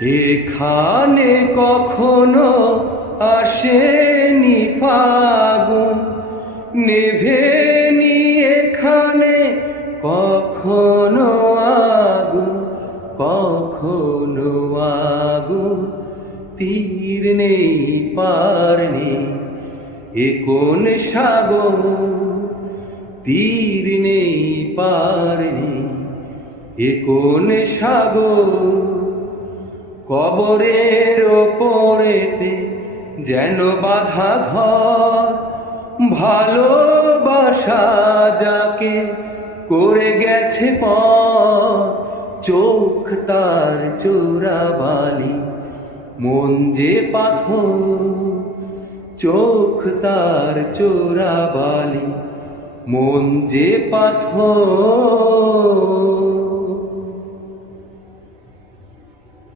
এখানে কখনো আসেনি ফাগুন, নেভেনি এখানে কখনো আগুন, কখনো আগুন। তীর নেই পার নেই এ কোন সাগর, তীর নেই পার নেই এ কোন সাগর। কবরের ওপরেতে যেন বাঁধা ঘর, ভালোবাসা যাকে করে গেছে পর। চোখ তার চোরাবালি, মন যে পাথর, চোখ তার চোরাবালি, মন যে পাথর।